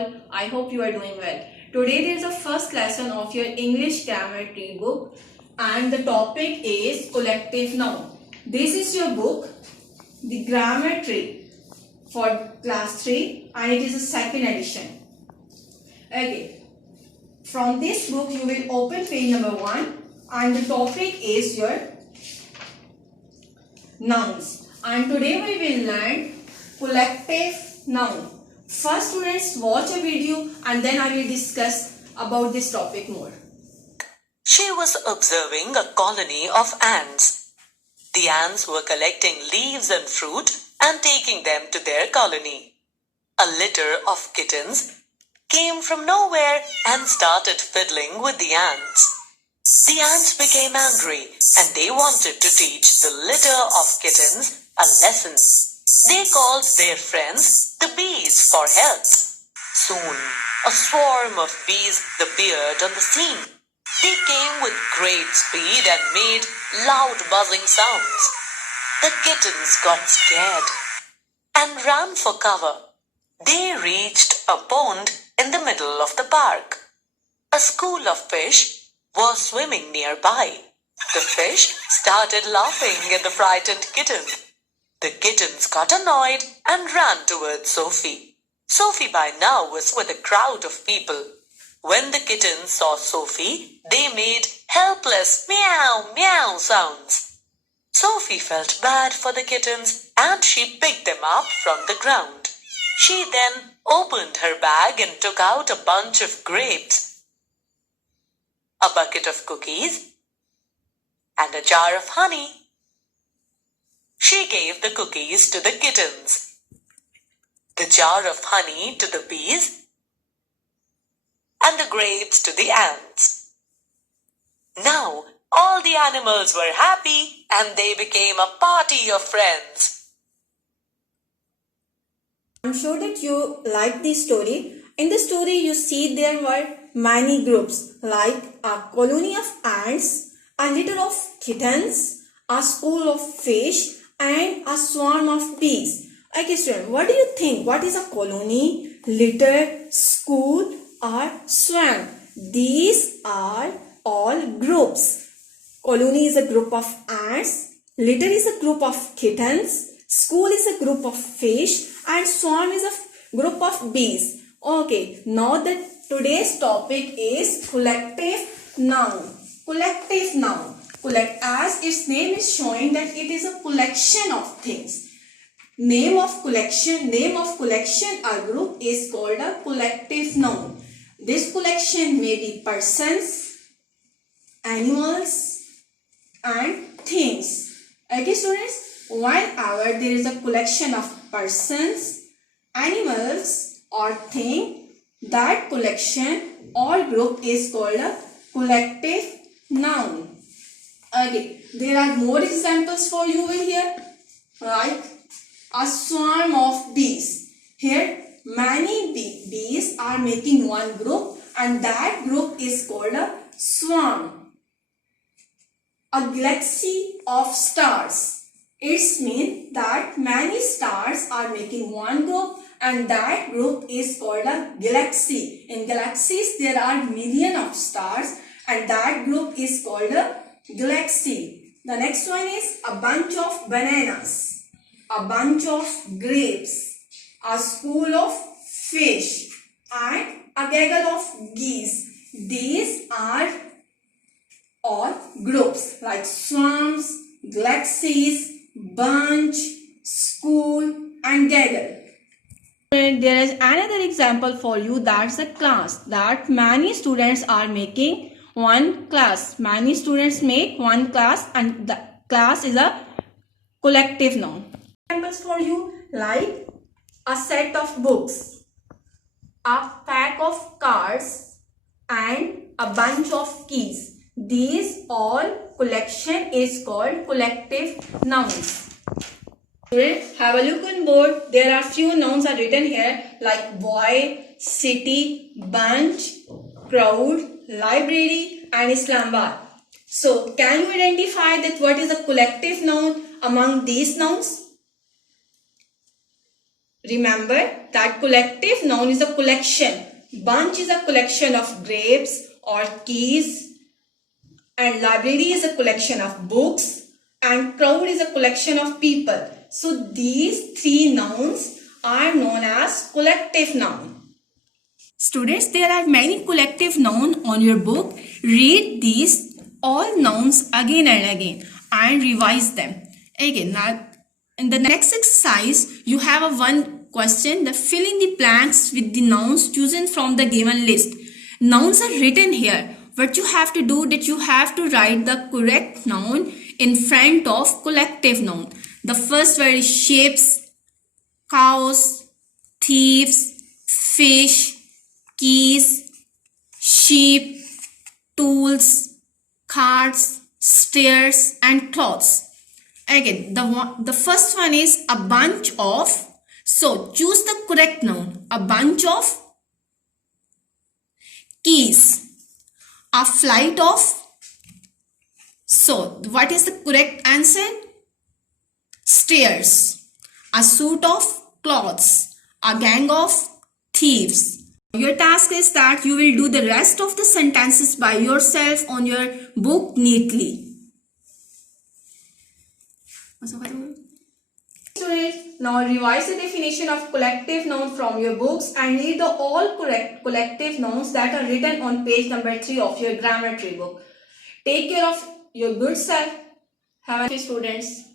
all. I hope you are doing well. Today there is the first lesson of your English grammar tree book and the topic is collective noun. This is your book, the grammar tree for class 3 and it is the second edition. Okay. From this book you will open page number 1 and the topic is your nouns. And today we will learn collective noun. First students watch a video and then I will discuss about this topic more. She was observing a colony of ants. The ants were collecting leaves and fruit and taking them to their colony. A litter of kittens came from nowhere and started fiddling with the ants. The ants became angry and they wanted to teach the litter of kittens a lesson. They called their friends the bees for help. Soon, a swarm of bees appeared on the scene. They came with great speed and made loud buzzing sounds. The kittens got scared and ran for cover. They reached a pond in the middle of the park. A school of fish was swimming nearby. The fish started laughing at the frightened kitten. The kittens got annoyed and ran towards Sophie. Sophie by now was with a crowd of people. When the kittens saw Sophie, they made helpless meow meow sounds. Sophie felt bad for the kittens and she picked them up from the ground. She then opened her bag and took out a bunch of grapes, a bucket of cookies, and a jar of honey. She gave the cookies to the kittens, the jar of honey to the bees, and the grapes to the ants. Now, all the animals were happy and they became a party of friends. I'm sure that you like this story. In the story, you see there were many groups like a colony of ants, a litter of kittens, a school of fish, and a swarm of bees. Okay, student, what do you think? What is a colony, litter, school, or swarm? These are all groups. Colony is a group of ants, litter is a group of kittens, school is a group of fish, and swarm is a group of bees. Okay, now today's topic is collective noun. Collective noun. As its name is showing that it is a collection of things. Name of collection or group is called a collective noun. This collection may be persons, animals, and things. Okay, students, whenever there is a collection of persons, animals, or thing, that collection or group is called a collective noun. Okay, there are more examples for you over here, like a swarm of bees. Here, many bees are making one group and that group is called a swarm. A galaxy of stars. It means that many stars are making one group and that group is called a galaxy. In galaxies, there are millions of stars and that group is called a galaxy. The next one is a bunch of bananas, a bunch of grapes, a school of fish, and a gaggle of geese. These are all groups like swarms, galaxies, bunch, school, and gaggle. There is another example for you, that's a class, that many students are making one class. Many students make one class and the class is a collective noun. Examples for you like a set of books, a pack of cards, and a bunch of keys. These all collection is called collective nouns. Students, have a look on board. There are few nouns are written here like boy, city, bunch, crowd, library, and Islamabad. So, can you identify that what is a collective noun among these nouns? Remember that collective noun is a collection. Bunch is a collection of grapes or keys, and library is a collection of books, and crowd is a collection of people. So these three nouns are known as collective noun. Students, there are many collective nouns on your book. Read these all nouns again and again and revise them. Again, now in the next exercise, you have a one question that fill in the blanks with the nouns chosen from the given list. Nouns are written here. What you have to do that you have to write the correct noun in front of collective noun. The first word is shapes, cows, thieves, fish, keys, sheep, tools, cards, stairs, and clothes. Again, the first one is a bunch of. So choose the correct noun. A bunch of keys. A flight of. So what is the correct answer? Stairs. A suit of clothes. A gang of thieves. Your task is that you will do the rest of the sentences by yourself on your book neatly. Students, now revise the definition of collective noun from your books and read the all correct collective nouns that are written on page number 3 of your grammar tree book. Take care of your good self. Have a nice day, students.